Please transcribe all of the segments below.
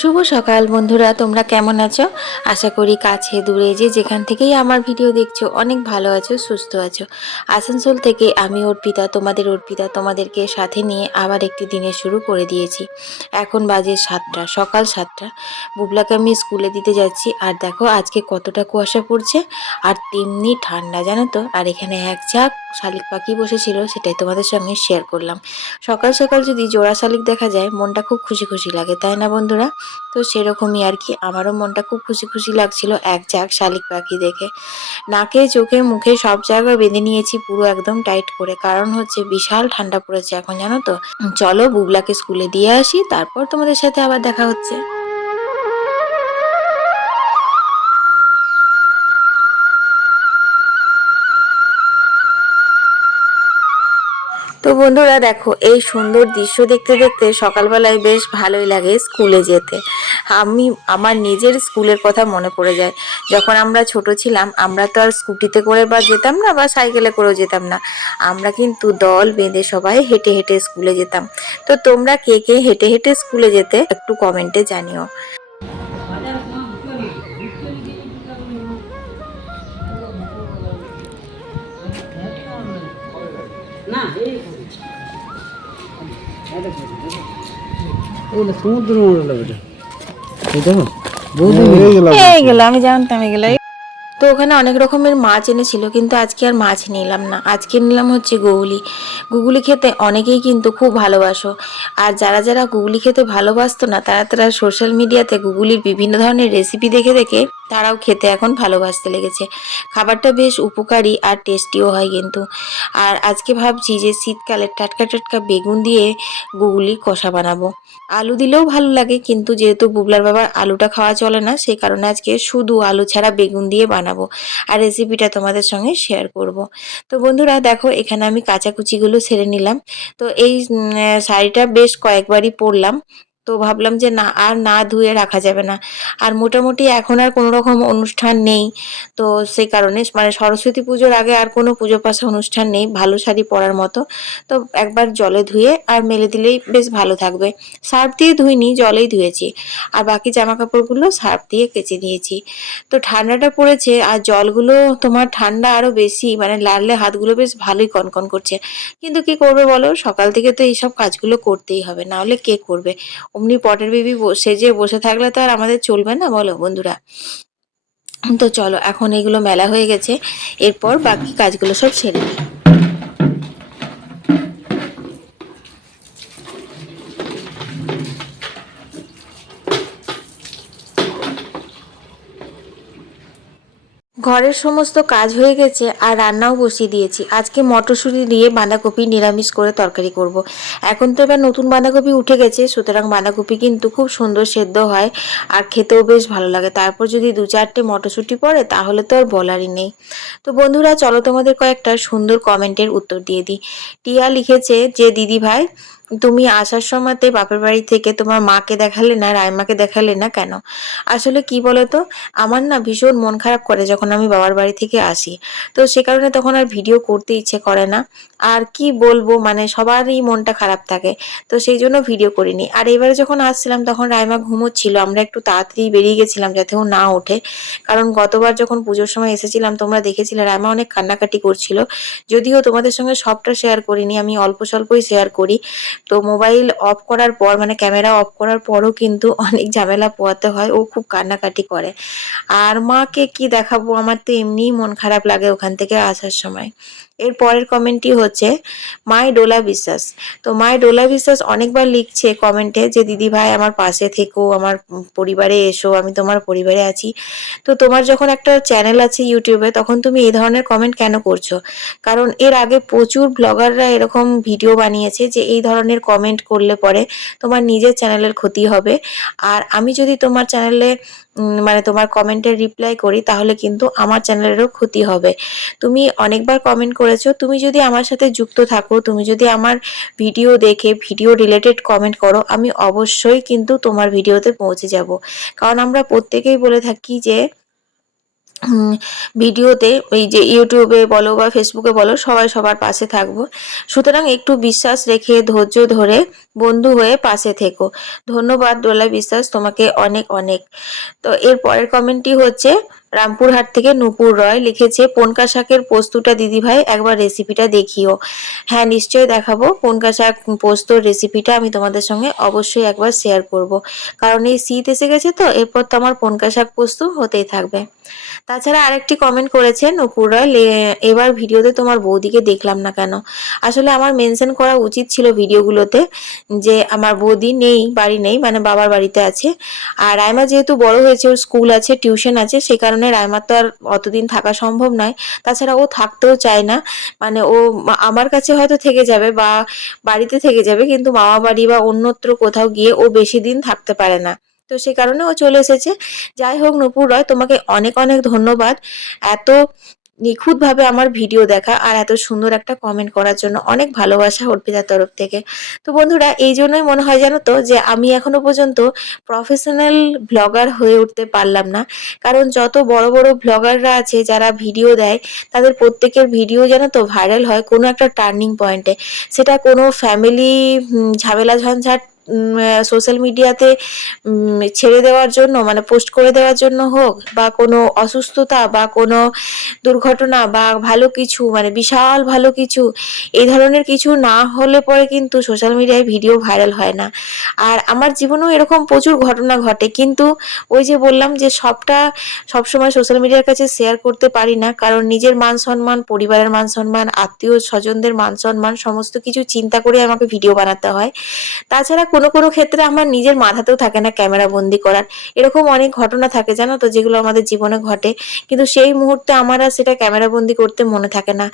শুভ সকাল বন্ধুরা, তোমরা কেমন আছো? আশা করি কাছে দূরে যে যেখান থেকেই আমার ভিডিও দেখছ, অনেক ভালো আছো, সুস্থ আছো। আসানসোল থেকে আমি অর্পিতা, তোমাদের অর্পিতা তোমাদেরকে সাথে নিয়ে আবার একটি দিনে শুরু করে দিয়েছি। এখন বাজে সাতটা, সকাল সাতটা। বুবলাকে আমি স্কুলে দিতে যাচ্ছি, আর দেখো আজকে কতটা কুয়াশা পড়ছে, আর তেমনি ঠান্ডা, জানো তো? আর এখানে এক ঝাঁক শালিক পাখি বসেছিল, সেটাই তোমাদের সঙ্গে শেয়ার করলাম। সকাল সকাল যদি জোড়া শালিক দেখা যায়, মনটা খুব খুশি খুশি লাগে, তাই না বন্ধুরা? তো সেরকমই আর কি। আমারও মনটা খুব খুশি খুশি লাগছিল এক ঝাঁক শালিক পাখি দেখে। নাকে, চোখে, মুখে সব জায়গায় বেঁধে নিয়েছি পুরো একদম টাইট করে। কারণ হচ্ছে বিশাল ঠান্ডা পড়েছে এখন, জানো তো? চলো বুবলাকে স্কুলে দিয়ে আসি, তারপর তোমাদের সাথে আবার দেখা হচ্ছে। তো বন্ধুরা দেখো, এই সুন্দর দৃশ্য দেখতে দেখতে সকালবেলায় বেশ ভালোই লাগে স্কুলে যেতে। আমি, আমার নিজের স্কুলের কথা মনে পড়ে যায়। যখন আমরা ছোট ছিলাম, আমরা তো আর স্কুটিতে করে বা যেতাম না বা সাইকেলে করেও যেতাম না। আমরা কিন্তু দল বেঁধে সবাই হেঁটে হেঁটে স্কুলে যেতাম। তো তোমরা কে কে হেঁটে হেঁটে স্কুলে যেতে একটু কমেন্টে জানিও। সমুদ্র মনে লাগে এটা না বহুদিন হয়ে গেল এই গেল আমি জানতাম এগুলো তো ওখানে অনেক রকমের মাছ এনেছিল কিন্তু আজকে আর মাছ নিলাম না। আজকে নিলাম হচ্ছে গুগলি। গুগলি খেতে অনেকেই কিন্তু খুব ভালোবাসো। আর যারা যারা গুগলি খেতে ভালোবাসতো না তারা তারা সোশ্যাল মিডিয়াতে গুগলির বিভিন্ন ধরনের রেসিপি দেখে দেখে তারাও খেতে এখন ভালোবাসতে লেগেছে। খাবারটা বেশ উপকারী আর টেস্টিও হয় কিন্তু। আর আজকে ভাবছি যে শীতকালে টাটকা টাটকা বেগুন দিয়ে গুগলি কষা বানাবো। আলু দিলেও ভালো লাগে কিন্তু যেহেতু বুবলার বাবার আলুটা খাওয়া চলে না, সেই কারণে আজকে শুধু আলু ছাড়া বেগুন দিয়ে বানাবো আর রেসিপিটা তোমাদের সঙ্গে শেয়ার করব। তো বন্ধুরা দেখো, এখানে আমি কাঁচাকুচিগুলো সেরে নিলাম। তো এই শাড়িটা বেশ কয়েকবারই পরলাম। তো ভাবলাম যে না, আর না ধুয়ে রাখা যাবে না। আর মোটামুটি এখন আর কোনো রকম অনুষ্ঠান নেই। তো সেই কারণে মানে সরস্বতী পুজোর আগে আর কোনো পুজো পাশা অনুষ্ঠান নেই, ভালো শাড়ি পরার মতো। তো একবার জলে ধুয়ে আর মেলে দিলেই বেশ ভালো থাকবে। সার্ফ দিয়ে ধুইনি, জলেই ধুয়েছি। আর বাকি জামা কাপড়গুলো সার্ফ দিয়ে কেচে দিয়েছি তো ঠান্ডাটা পড়েছে আর জলগুলো তোমার ঠান্ডা আরও বেশি মানে লাড়লে হাতগুলো বেশ ভালোই কনকন করছে। কিন্তু কি করবে বলো, সকাল থেকে তো এইসব কাজগুলো করতেই হবে না হলে কে করবে? অমনি পটের বেবি সেজে বসে থাকলে তো আর আমাদের চলবে না, বলো বন্ধুরা। তো চলো, এখন এগুলো মেলা হয়ে গেছে। এরপর বাকি কাজগুলো সব সেরে নিই। ঘরের সমস্ত কাজ হয়ে গেছে আর রান্নাও বসিয়ে দিয়েছি। আজকে মটরশুঁটি দিয়ে বাঁধাকপি নিরামিষ করে তরকারি করব। এখন তো এবার নতুন বাঁধাকপি উঠে গেছে, সুতরাং বাঁধাকপি কিন্তু খুব সুন্দর সেদ্ধ হয় আর খেতেও বেশ ভালো লাগে। তারপর যদি দু চারটে মটরশুঁটি পড়ে, তাহলে তো আর বলারই নেই। তো বন্ধুরা, চলো তোমাদের কয়েকটা সুন্দর কমেন্টের উত্তর দিয়ে দিই। টিয়া লিখেছে যে দিদি ভাই তুমি আসার সময়তে বাপের বাড়ি থেকে তোমার মাকে দেখালে না রায়মাকে দেখালে না কেন? আসলে কি বলতো? আমার না ভীষণ মন খারাপ করে যখন আমি বাবার বাড়ি থেকে আসি। তো সে কারণে তখন আর ভিডিও করতে ইচ্ছে করে না। আর কি বলব? মানে সবারই মনটা খারাপ থাকে। তো সেই জন্য ভিডিও করিনি। আর এবারে যখন আসছিলাম তখন রায়মা ঘুমোচ্ছিল। আমরা একটু তাড়াতাড়ি বেরিয়ে গেছিলাম যাতে ও না ওঠে। কারণ গতবার যখন পুজোর সময় এসেছিলাম, তোমরা দেখেছিলে রায়মা অনেক কান্নাকাটি করছিল। যদিও তোমাদের সঙ্গে সবটা শেয়ার করিনি, আমি অল্প স্বল্পই শেয়ার করি। তো মোবাইল অফ করার পর মানে ক্যামেরা অফ করার পরও কিন্তু অনেক ঝামেলা পোয়াতে হয়। ও খুব কান্নাকাটি করে। আর মাকে কি দেখাবো? আমার তো এমনিই মন খারাপ লাগে ওখান থেকে আসার সময়। এর পরের কমেন্টটি হচ্ছে, মাই ডোলা বিশ্বাস। তো মাই ডোলা বিশ্বাস অনেকবার লিখছে কমেন্টে যে, দিদি ভাই, আমার পাশে থেকো, আমার পরিবারে এসো, আমি তোমার পরিবারে আছি। তো তোমার যখন একটা চ্যানেল আছে ইউটিউবে তখন তুমি এই ধরনের কমেন্ট কেন করছ? কারণ এর আগে প্রচুর ব্লগাররা এরকম ভিডিও বানিয়েছে যে, এই ধরনের কমেন্ট করলে পরে তোমার নিজের চ্যানেলের ক্ষতি হবে। আর আমি যদি তোমার চ্যানেলে মানে তোমার কমেন্টের রিপ্লাই করি, তাহলে কিন্তু আমার চ্যানেলেরও ক্ষতি হবে। তুমি অনেকবার কমেন্ট করেছ, তুমি যদি আমার সাথে যুক্ত থাকো, তুমি যদি আমার ভিডিও দেখে ভিডিও রিলেটেড কমেন্ট করো, আমি অবশ্যই কিন্তু তোমার ভিডিওতে পৌঁছে যাব। কারণ আমরা প্রত্যেকেই বলে থাকি যে ভিডিওতে এই যে ইউটিউবে বলো বা ফেসবুকে বলো, সবাই সবার পাশে থাকব। সুতরাং একটু বিশ্বাস রেখে, ধৈর্য ধরে বন্ধু হয়ে পাশে থেকো। ধন্যবাদ দোলা বিশ্বাস, তোমাকে অনেক অনেক। তো এর পরের কমেন্টটি হচ্ছে রামপুরহাট থেকে নুপুর রয় লিখেছে পনকা শাকের পোস্তটা দিদিভাই, একবার রেসিপিটা দেখিও। হ্যাঁ নিশ্চয়ই দেখাবো। পনকা শাক পোস্তর রেসিপিটা আমি তোমাদের সঙ্গে অবশ্যই একবার শেয়ার করব। কারণ এই শীত এসে গেছে তো, এরপর তো আমার পনকা শাক পোস্ত হতেই থাকবে। তাছাড়া আরেকটি কমেন্ট করেছে নুপুর রয় এবার ভিডিওতে তোমার বৌদিকে দেখলাম না কেন? আসলে আমার মেনশন করা উচিত ছিল ভিডিওগুলোতে যে আমার বৌদি নেই, বাড়ি নেই মানে বাবার বাড়িতে আছে। আর রায়মা যেহেতু বড় হয়েছে, ওর স্কুল আছে টিউশন আছে, সে কারণে রায়মার তো আর অতদিন থাকা সম্ভব নয়। তাছাড়া ও থাকতেও চায় না। মানে ও আমার কাছে হয়তো থেকে যাবে বা বাড়িতে থেকে যাবে, কিন্তু মামা বাড়ি বা অন্যত্র কোথাও গিয়ে ও বেশি দিন থাকতে পারে না। তো সে কারণে ও চলে এসেছে। যাই হোক, নুপুর রয়, তোমাকে অনেক অনেক ধন্যবাদ। এত নিখুঁতভাবে আমার ভিডিও দেখা আর এত সুন্দর একটা কমেন্ট করার জন্য অনেক ভালোবাসা অর্পিতার তরফ থেকে। তো বন্ধুরা, এই জন্যই মনে হয় জানো তো যে আমি এখনও পর্যন্ত প্রফেশনাল ব্লগার হয়ে উঠতে পারলাম না। কারণ যত বড় বড় ব্লগাররা আছে, যারা ভিডিও দেয়, তাদের প্রত্যেকের ভিডিও যেন তো ভাইরাল হয় কোনো একটা টার্নিং পয়েন্টে সেটা কোনো ফ্যামিলি ঝামেলা ঝঞ্ঝাট সোশ্যাল মিডিয়াতে ছেড়ে দেওয়ার জন্য মানে পোস্ট করে দেওয়ার জন্য হোক, বা কোনো অসুস্থতা, বা কোনো দুর্ঘটনা, বা ভালো কিছু মানে বিশাল ভালো কিছু, এই ধরনের কিছু না হলে পরে কিন্তু সোশ্যাল মিডিয়ায় ভিডিও ভাইরাল হয় না। আর আমার জীবনেও এরকম প্রচুর ঘটনা ঘটে, কিন্তু ওই যে বললাম যে সবটা সবসময় সোশ্যাল মিডিয়ার কাছে শেয়ার করতে পারি না, কারণ নিজের মান সম্মান, পরিবারের মান সম্মান, আত্মীয় স্বজনদের মান সম্মান, সমস্ত কিছু চিন্তা করে আমাকে ভিডিও বানাতে হয়। তাছাড়া কোনো কোনো ক্ষেত্রে আমার নিজের মাথাতেও থাকে না ক্যামেরা বন্দি করার। এরকম অনেক ঘটনা থাকে, জানো তো, যেগুলো আমাদের জীবনে ঘটে। কিন্তু সেই মুহূর্তে আমার আর সেটা ক্যামেরা বন্দি করতে মনে থাকে না।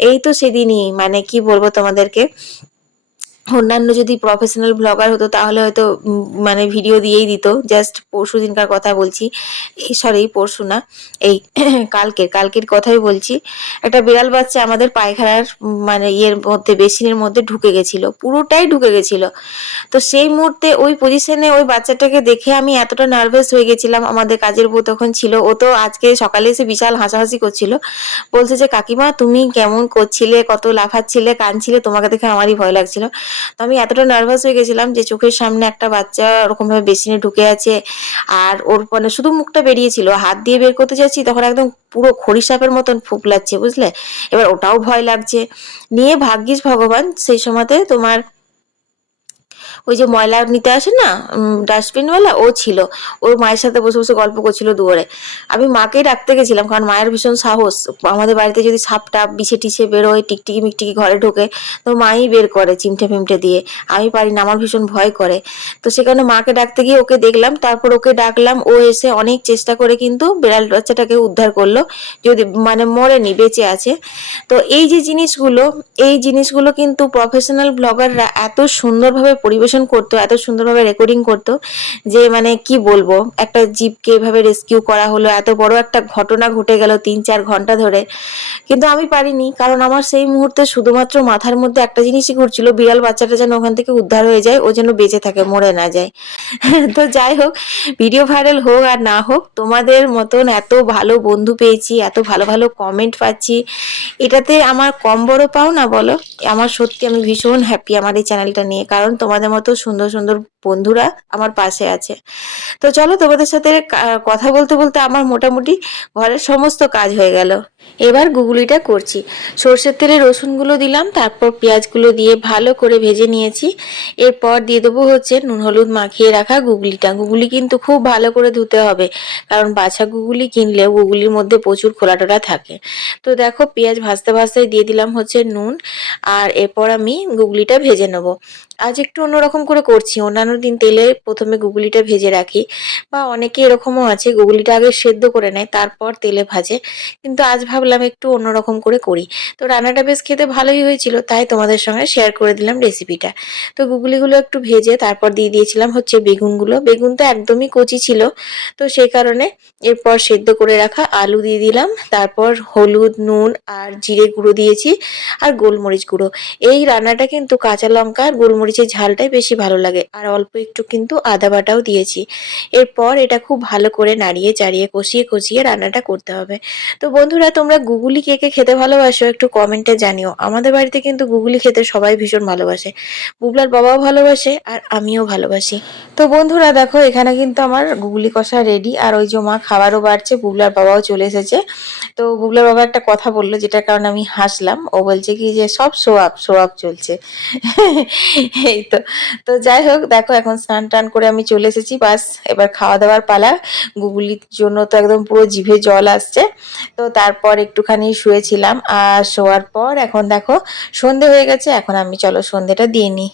এই তো সেদিনই মানে কি বলব তোমাদেরকে? অন্যান্য যদি প্রফেশনাল ব্লগার হতো, তাহলে হয়তো মানে ভিডিও দিয়েই দিত। জাস্ট পরশু দিনকার কথা বলছি। এই সরি পরশু না, এই কালকের কালকের কথাই বলছি। একটা বিড়াল বাচ্চা আমাদের পায়খানার মানে ইয়ের মধ্যে বেসিনের মধ্যে ঢুকে গেছিল। পুরোটাই ঢুকে গেছিল। তো সেই মুহূর্তে ওই পজিশনে ওই বাচ্চাটাকে দেখে আমি এতটা নার্ভাস হয়ে গেছিলাম। আমাদের কাজের বউ তখন ছিল। ও তো আজকে সকালে এসে বিশাল হাসাহাসি করছিল। বলছে যে, কাকিমা, তুমি কেমন করছিলে? কত লাফাচ্ছিলে, কাঁদছিলে? তোমাকে দেখে আমারই ভয় লাগছিল। তো আমি এতটা নার্ভাস হয়ে গেছিলাম যে চোখের সামনে একটা বাচ্চা ওরকমভাবে বেসিনে ঢুকে আছে আর ওর মানে শুধু মুখটা বেরিয়েছিল, হাত দিয়ে বের করতে যাচ্ছি তখন একদম পুরো খড়ি সাপের মতন ফুকলাচ্ছে বুঝলে? এবার ওটাও ভয় লাগছে। নিয়ে ভাগ্যিস ভগবান সেই সময়তে তোমার ওই যে ময়লা নিতে আসে না ডাস্টবিনওয়ালা, ও ছিল। ওর মায়ের সাথে বসে বসে গল্প করছিল দুয়ারে। আমি মাকেই ডাকতে গেছিলাম কারণ মায়ের ভীষণ সাহস। আমাদের বাড়িতে যদি সাপ টাপ বিছে টিছে বেরোয়, টিকটিকি মিকটিকি ঘরে ঢোকে, তো মাই বের করে চিমটে ফিমটে দিয়ে। আমি পারি না, আমার ভীষণ ভয় করে। তো সেখানে মাকে ডাকতে গিয়ে ওকে দেখলাম, তারপর ওকে ডাকলাম। ও এসে অনেক চেষ্টা করে কিন্তু বিড়াল বাচ্চাটাকে উদ্ধার করল, যদি মানে মরেনি, বেঁচে আছে। তো এই যে জিনিসগুলো, এই জিনিসগুলো কিন্তু প্রফেশনাল ব্লগাররা এত সুন্দরভাবে পরিবেশন করতো, এত সুন্দরভাবে রেকর্ডিং করতো যে মানে কি বলব, একটা জীবকে এভাবে রেস্কিউ করা হলো, এত বড় একটা ঘটনা ঘটে গেল তিন চার ঘণ্টা ধরে। কিন্তু আমি পারিনি, কারণ আমার সেই মুহূর্তে শুধুমাত্র মাথার মধ্যে একটা জিনিসই ঘুরছিল, বিড়াল বাচ্চাটা যেন ওখান থেকে উদ্ধার হয়ে যায়, ও যেন বেঁচে থাকে, মরে না যায়। তো যাই হোক ভিডিও ভাইরাল হোক আর না হোক, তোমাদের মতন এত ভালো বন্ধু পেয়েছি, এত ভালো ভালো কমেন্ট পাচ্ছি। এটাতে আমার কম বড় পাও না বলো, আমার সত্যি আমি ভীষণ হ্যাপি আমার এই চ্যানেলটা নিয়ে, কারণ তোমাদের মতো সুন্দর সুন্দর বন্ধুরা আমার পাশে আছে। তো চলো তোমাদের সাথে কথা বলতে বলতে আমার মোটামুটি ঘরের সমস্ত কাজ হয়ে গেল। এবার গুগলিটা করছি। সর্ষের তেলে রসুনগুলো দিলাম, তারপর পেঁয়াজগুলো দিয়ে ভালো করে ভেজে নিয়েছি। এরপর দিয়ে দেবো হচ্ছে নুন হলুদ মাখিয়ে রাখা গুগলিটা। গুগলি কিন্তু খুব ভালো করে ধুতে হবে, কারণ বাছা গুগলি কিনলে গুগলির মধ্যে প্রচুর খোলা টোলা থাকে। তো দেখো পেঁয়াজ ভাজতে ভাজতে দিয়ে দিলাম হচ্ছে নুন, আর এরপর আমি গুগলিটা ভেজে নেব। আজ একটু অন্যরকম করে করছি। অন্যান্য দিন তেলে প্রথমে গুগলিটা ভেজে রাখি বা অনেকে এরকমও আছে, গুগলিটা আগে সেদ্ধ করে নেয়, তারপর তেলে ভাজে। কিন্তু আজ ভাবলাম একটু অন্যরকম করে করি। তো রান্নাটা বেশ খেতে ভালোই হয়েছিল, তাই তোমাদের সঙ্গে শেয়ার করে দিলাম রেসিপিটা তো গুগলিগুলো একটু ভেজে তারপর দিয়ে দিয়েছিলাম হচ্ছে বেগুনগুলো। বেগুন তো একদমই কচি ছিল, তো সেই কারণে এরপর সেদ্ধ করে রাখা আলু দিয়ে দিলাম, তারপর হলুদ, নুন আর জিরে গুঁড়ো দিয়েছি আর গোলমরিচ গুঁড়ো। এই রান্নাটা কিন্তু কাঁচা লঙ্কা আর গোলমরিচের ঝালটাই বেশি ভালো লাগে। আর অল্প একটু কিন্তু আদা বাটাও দিয়েছি। এরপর এটা খুব ভালো করে নাড়িয়ে, চাড়িয়ে, কষিয়ে কষিয়ে রান্নাটা করতে হবে। তো বন্ধুরা, তোমরা গুগলি কে কে খেতে ভালোবাসো একটু কমেন্টে জানিও। আমাদের বাড়িতে কিন্তু গুগলি খেতে সবাই ভীষণ ভালোবাসে। বুবলার বাবাও ভালোবাসে আর আমিও ভালোবাসি। তো বন্ধুরা, দেখো, এখানে কিন্তু আমার গুগলি কষা রেডি আর ওই যে মা খাবারও বাড়ছে, বুবলার বাবাও চলে এসেছে। তো বুবলার বাবা একটা কথা বলল, যেটার কারণে আমি হাসলাম। ও বলছে কি যে, সব শো আপ শো আপ চলছে। এই তো তো যাই হোক, দেখো এখন স্নান টান করে আমি চলে এসেছি, বাস এবার খাওয়া দাওয়ার পালা। গুগলির জন্য তো একদম পুরো জিভে জল আসছে। তো তারপর একটুখানি শুয়েছিলাম, আর শোয়ার পর এখন দেখো সন্ধে হয়ে গেছে, এখন আমি চলো সন্ধেটা দিয়ে নিই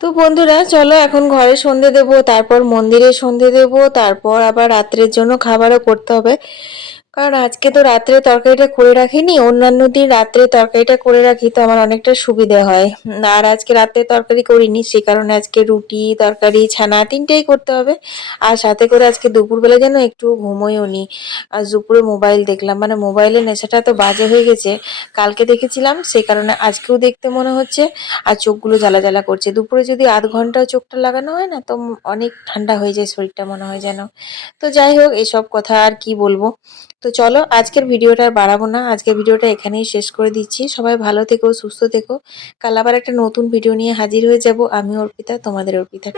তো বন্ধুরা, চলো এখন ঘরে সন্ধে দেব, তারপর মন্দিরে সন্ধে দেব, তারপর আবার রাত্রের জন্য খাবারও করতে হবে। কারণ আজকে তো রাত্রে তরকারিটা করে রাখিনি, অন্যান্য দিন রাত্রে তরকারিটা করে রাখি তো আমার অনেকটা সুবিধে হয়। আর আজকে রাত্রে তরকারি করিনি, সে কারণে আজকে রুটি, তরকারি, ছানা তিনটেই করতে হবে। আর সাথে করে আজকে দুপুরবেলা যেন একটু ঘুমোইও নি। আর দুপুরে মোবাইল দেখলাম মানে মোবাইলের নেশাটা তো বাজে হয়ে গেছে। কালকে দেখেছিলাম, সে কারণে আজকেও দেখতে মনে হচ্ছে, আর চোখগুলো জ্বালা জ্বালা করছে। দুপুরে যদি আধ ঘন্টাও চোখটা লাগানো হয় না, তো অনেক ঠান্ডা হয়ে যায় শরীরটা মনে হয় যেন। তো যাই হোক, এসব কথা আর কি বলব। তো চলো, আজকের ভিডিওটা বাড়াবো না। আজকের ভিডিওটা এখানেই শেষ করে দিচ্ছি। সবাই ভালো থেকো, সুস্থ থেকো। কাল আবার একটা নতুন ভিডিও নিয়ে হাজির হয়ে যাব। আমি অর্পিতা, তোমাদের অর্পিতা